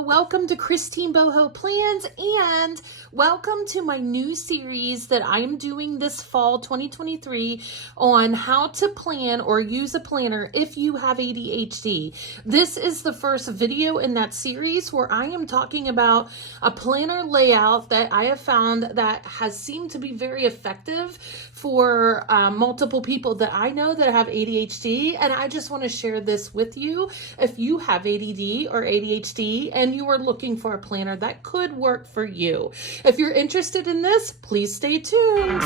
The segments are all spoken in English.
Welcome to Christine Boho Plans, and welcome to my new series that I am doing this fall 2023 on how to plan or use a planner if you have ADHD. This is the first video in that series where I am talking about a planner layout that I have found that has seemed to be very effective for multiple people that I know that have ADHD, and I just want to share this with you if you have ADD or ADHD and you are looking for a planner that could work for you. If you're interested in this, please stay tuned.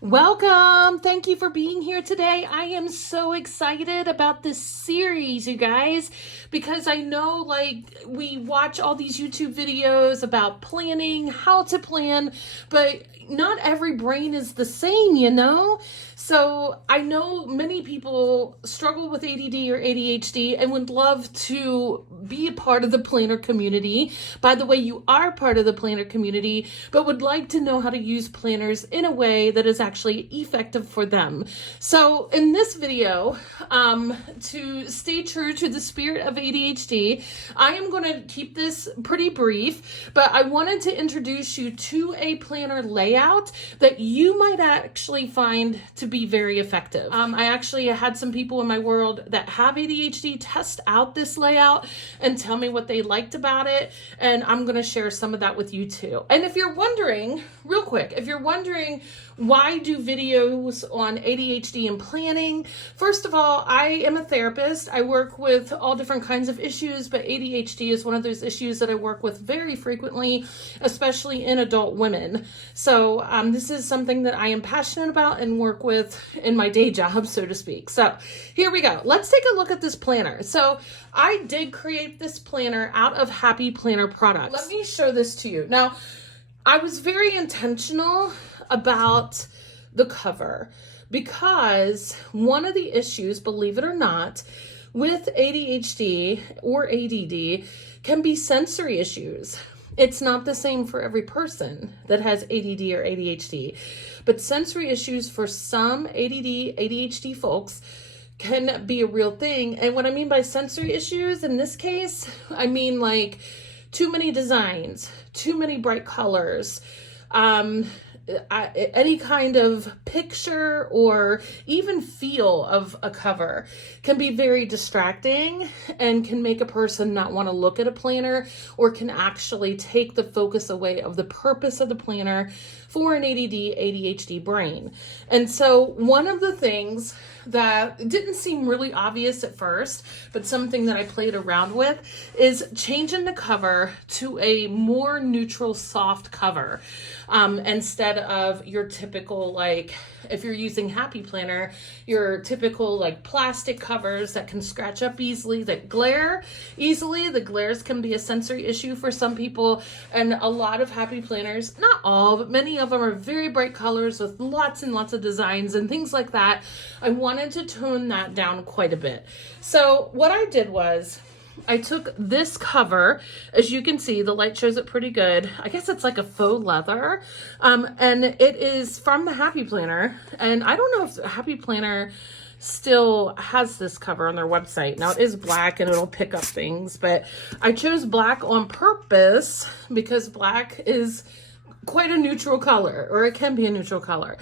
Welcome. Thank you for being here today. I am so excited about this series, you guys, because I know we watch all these YouTube videos about planning, how to plan, but not every brain is the same, you know? So I know many people struggle with ADD or ADHD and would love to be a part of the planner community. By the way, you are part of the planner community, but would like to know how to use planners in a way that is actually effective for them. So in this video, to stay true to the spirit of ADHD, I am going to keep this pretty brief, but I wanted to introduce you to a planner layout that you might actually find to be very effective. I actually had some people in my world that have ADHD test out this layout and tell me what they liked about it, and I'm going to share some of that with you too. And if you're wondering, real quick, if you're wondering why do videos on ADHD and planning, first of all, I am a therapist. I work with all different kinds of issues, but ADHD is one of those issues that I work with very frequently, especially in adult women. So this is something that I am passionate about and work with in my day job, so to speak. So here we go. Let's take a look at this planner. So I did create this planner out of Happy Planner products. Let me show this to you. Now, I was very intentional about the cover because one of the issues, believe it or not, with ADHD or ADD can be sensory issues. It's not the same for every person that has ADD or ADHD, but sensory issues for some ADD, ADHD folks can be a real thing. And what I mean by sensory issues in this case, I mean like too many designs, too many bright colors, any kind of picture or even feel of a cover can be very distracting and can make a person not want to look at a planner, or can actually take the focus away of the purpose of the planner for an ADD, ADHD brain. And so one of the things that didn't seem really obvious at first, but something that I played around with, is changing the cover to a more neutral, soft cover. Instead of your typical, like, if you're using Happy Planner, your typical like plastic covers that can scratch up easily, that glare easily. The glares can be a sensory issue for some people, and a lot of Happy Planners, not all, but many of them are very bright colors with lots and lots of designs and things like that. I wanted to tone that down quite a bit. So what I did was I took this cover. As you can see, the light shows it pretty good. I guess it's like a faux leather. And it is from the Happy Planner. And I don't know if Happy Planner still has this cover on their website. Now it is black and it'll pick up things, but I chose black on purpose because black is quite a neutral color, or it can be a neutral color.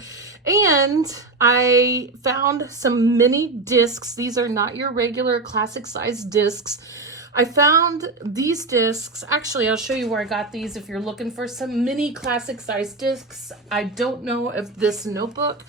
And I found some mini discs. These are not your regular classic size discs. I found these discs. Actually, I'll show you where I got these if you're looking for some mini classic size discs. I don't know if this notebook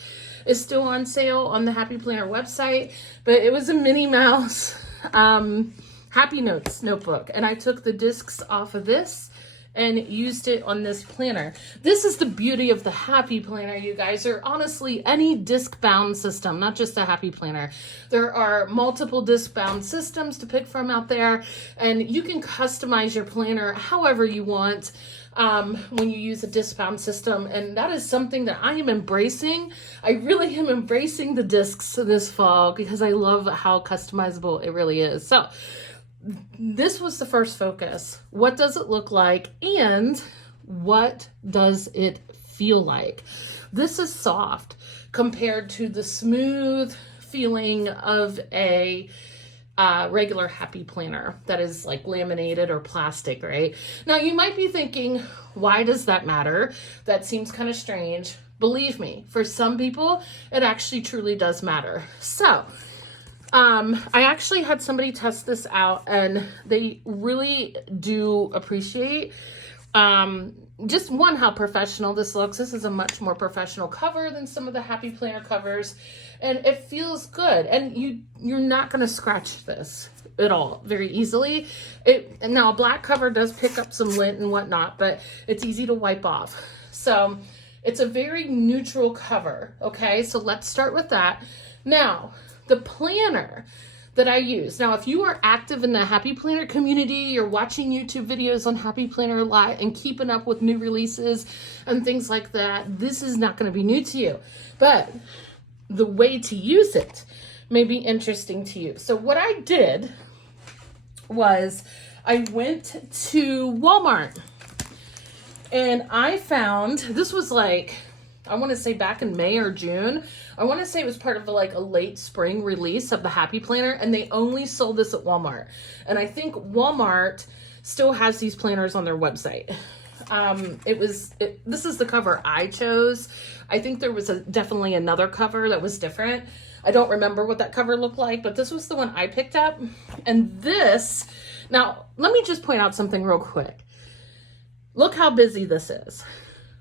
is still on sale on the Happy Planner website, but it was a Minnie Mouse Happy Notes notebook. And I took the discs off of this and used it on this planner. This is the beauty of the Happy Planner, you guys, or honestly any disc bound system, not just a Happy Planner. There are multiple disc bound systems to pick from out there, and you can customize your planner however you want when you use a disc bound system. And that is something that I am embracing. I really am embracing the discs this fall because I love how customizable it really is. So this was the first focus. What does it look like and what does it feel like? This is soft compared to the smooth feeling of a regular Happy Planner that is like laminated or plastic, right? Now you might be thinking, why does that matter? That seems kind of strange. Believe me, for some people, it actually truly does matter. So I actually had somebody test this out and they really do appreciate just one, how professional this looks. This is a much more professional cover than some of the Happy Planner covers, and it feels good. And you're not going to scratch this at all very easily. Now a black cover does pick up some lint and whatnot, but it's easy to wipe off. So it's a very neutral cover. Okay, so let's start with that. Now, the planner that I use. Now, if you are active in the Happy Planner community, you're watching YouTube videos on Happy Planner a lot and keeping up with new releases and things like that, this is not going to be new to you. But the way to use it may be interesting to you. So what I did was I went to Walmart and I found, this was like, I want to say back in May or June. I want to say it was part of a late spring release of the Happy Planner, and they only sold this at Walmart. And I think Walmart still has these planners on their website. This is the cover I chose. I think there was definitely another cover that was different. I don't remember what that cover looked like, but this was the one I picked up. And this, now let me just point out something real quick. Look how busy this is.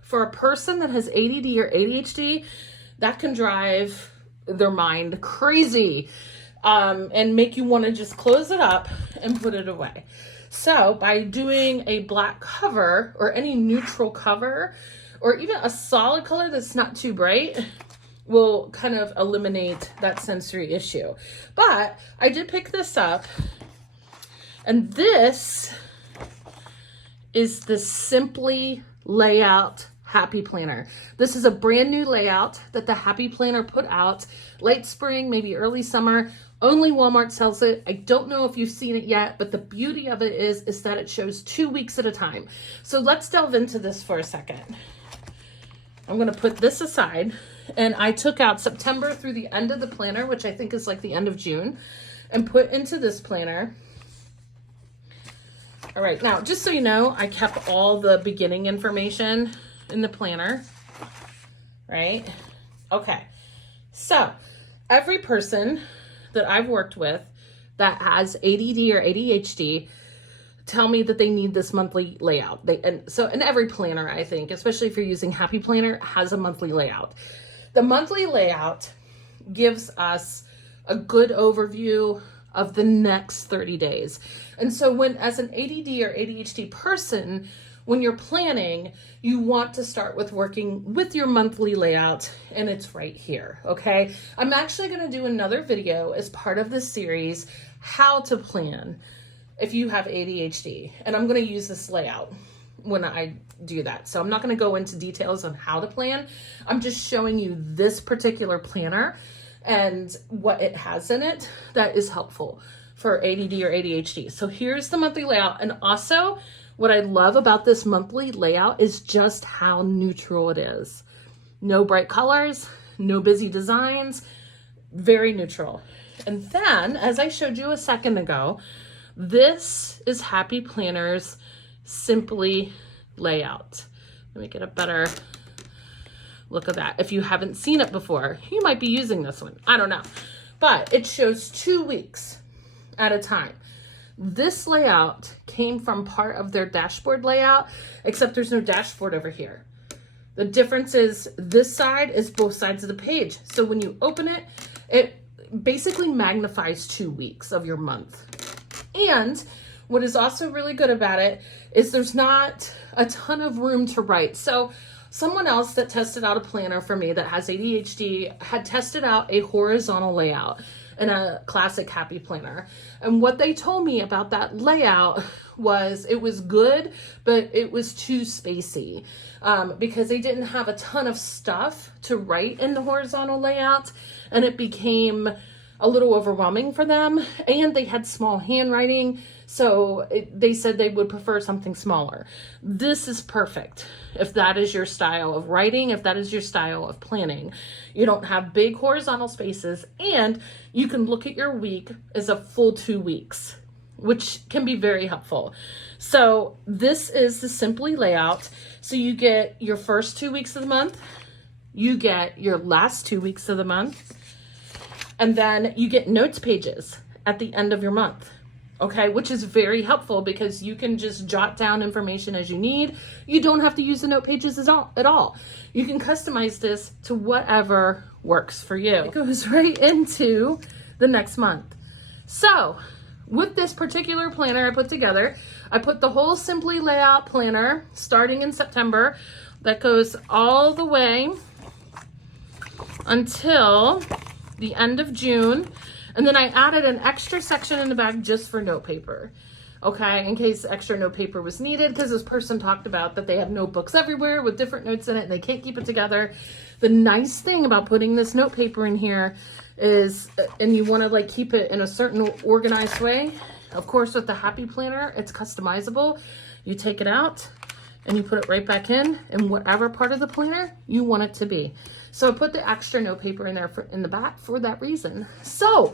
For a person that has ADD or ADHD, that can drive their mind crazy and make you want to just close it up and put it away. So by doing a black cover or any neutral cover or even a solid color that's not too bright will kind of eliminate that sensory issue. But I did pick this up, and this is the Simply Layout Happy Planner. This is a brand new layout that the Happy Planner put out late spring, maybe early summer. Only Walmart sells it. I don't know if you've seen it yet, but the beauty of it is that it shows 2 weeks at a time. So let's delve into this for a second. I'm going to put this aside, and I took out September through the end of the planner, which I think is like the end of June, and put into this planner. All right, now just so you know, I kept all the beginning information in the planner, right? Okay, so every person that I've worked with that has ADD or ADHD tell me that they need this monthly layout. And every planner, I think, especially if you're using Happy Planner, has a monthly layout. The monthly layout gives us a good overview of the next 30 days. And so as an ADD or ADHD person, when you're planning, you want to start with working with your monthly layout, and it's right here, okay? I'm actually gonna do another video as part of this series, how to plan if you have ADHD, and I'm gonna use this layout when I do that. So I'm not gonna go into details on how to plan. I'm just showing you this particular planner and what it has in it that is helpful for ADD or ADHD. So here's the monthly layout, and also, what I love about this monthly layout is just how neutral it is. No bright colors, no busy designs, very neutral. And then, as I showed you a second ago, this is Happy Planner's Simply Layout. Let me get a better look at that. If you haven't seen it before, you might be using this one. I don't know. But it shows 2 weeks at a time. This layout came from part of their dashboard layout, except there's no dashboard over here. The difference is this side is both sides of the page. So when you open it, it basically magnifies 2 weeks of your month. And What is also really good about it is there's not a ton of room to write. So someone else that tested out a planner for me that has ADHD had tested out a horizontal layout in a classic happy planner. And what they told me about that layout was it was good, but it was too spacey because they didn't have a ton of stuff to write in the horizontal layout, and it became a little overwhelming for them, and they had small handwriting, so they said they would prefer something smaller. This is perfect if that is your style of writing, if that is your style of planning. You don't have big horizontal spaces, and you can look at your week as a full 2 weeks, which can be very helpful. So this is the Simply layout. So you get your first 2 weeks of the month, you get your last 2 weeks of the month, and then you get notes pages at the end of your month, okay? Which is very helpful because you can just jot down information as you need. You don't have to use the note pages at all. You can customize this to whatever works for you. It goes right into the next month. So with this particular planner I put together, I put the whole Simply layout planner starting in September that goes all the way until the end of June, and then I added an extra section in the back just for note paper, okay, in case extra note paper was needed, because this person talked about that they have notebooks everywhere with different notes in it and they can't keep it together. The nice thing about putting this note paper in here is, and you want to like keep it in a certain organized way, of course with the Happy Planner it's customizable. You take it out and you put it right back in whatever part of the planner you want it to be. So I put the extra note paper in there in the back for that reason. So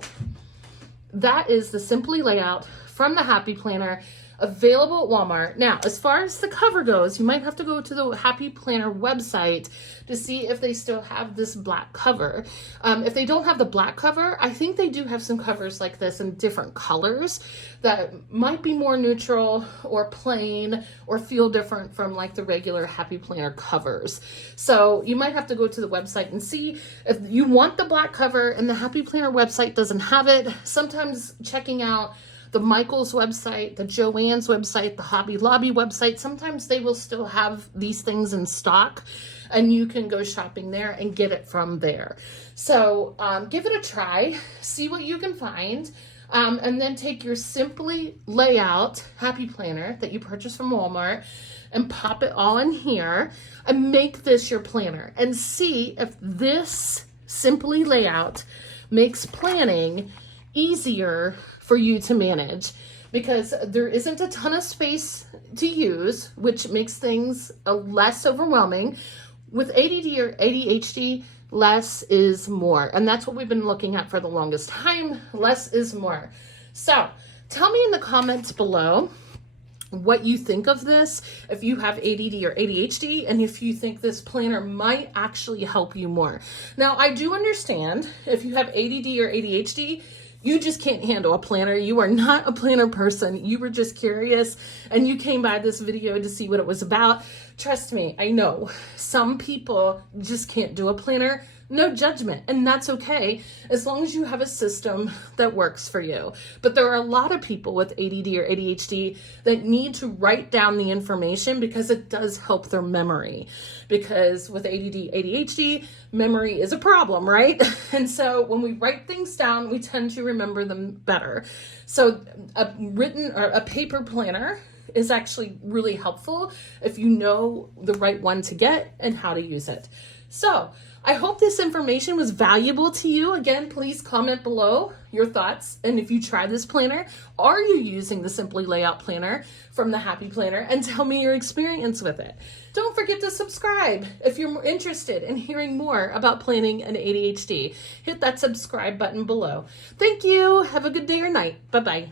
that is the Simply layout from the Happy Planner, available at Walmart. Now, as far as the cover goes, you might have to go to the Happy Planner website to see if they still have this black cover. If they don't have the black cover, I think they do have some covers like this in different colors that might be more neutral or plain or feel different from like the regular Happy Planner covers. So you might have to go to the website and see if you want the black cover and the Happy Planner website doesn't have it. Sometimes checking out the Michaels website, the Joann's website, the Hobby Lobby website, sometimes they will still have these things in stock and you can go shopping there and get it from there. So give it a try, see what you can find, and then take your Simply layout Happy Planner that you purchased from Walmart and pop it all in here and make this your planner and see if this Simply layout makes planning easier for you to manage, because there isn't a ton of space to use, which makes things less overwhelming. With ADD or ADHD, less is more. And that's what we've been looking at for the longest time. Less is more. So tell me in the comments below what you think of this, if you have ADD or ADHD, and if you think this planner might actually help you more. Now, I do understand if you have ADD or ADHD, you just can't handle a planner. You are not a planner person. You were just curious and you came by this video to see what it was about. Trust me, I know some people just can't do a planner. No judgment, and that's okay as long as you have a system that works for you. But there are a lot of people with ADD or ADHD that need to write down the information because it does help their memory. Because with ADD, ADHD, memory is a problem, right? And so when we write things down, we tend to remember them better. So a written or a paper planner is actually really helpful if you know the right one to get and how to use it. So I hope this information was valuable to you. Again, please comment below your thoughts. And if you try this planner, are you using the Simply Layout Planner from the Happy Planner? And tell me your experience with it. Don't forget to subscribe if you're interested in hearing more about planning and ADHD. Hit that subscribe button below. Thank you. Have a good day or night. Bye-bye.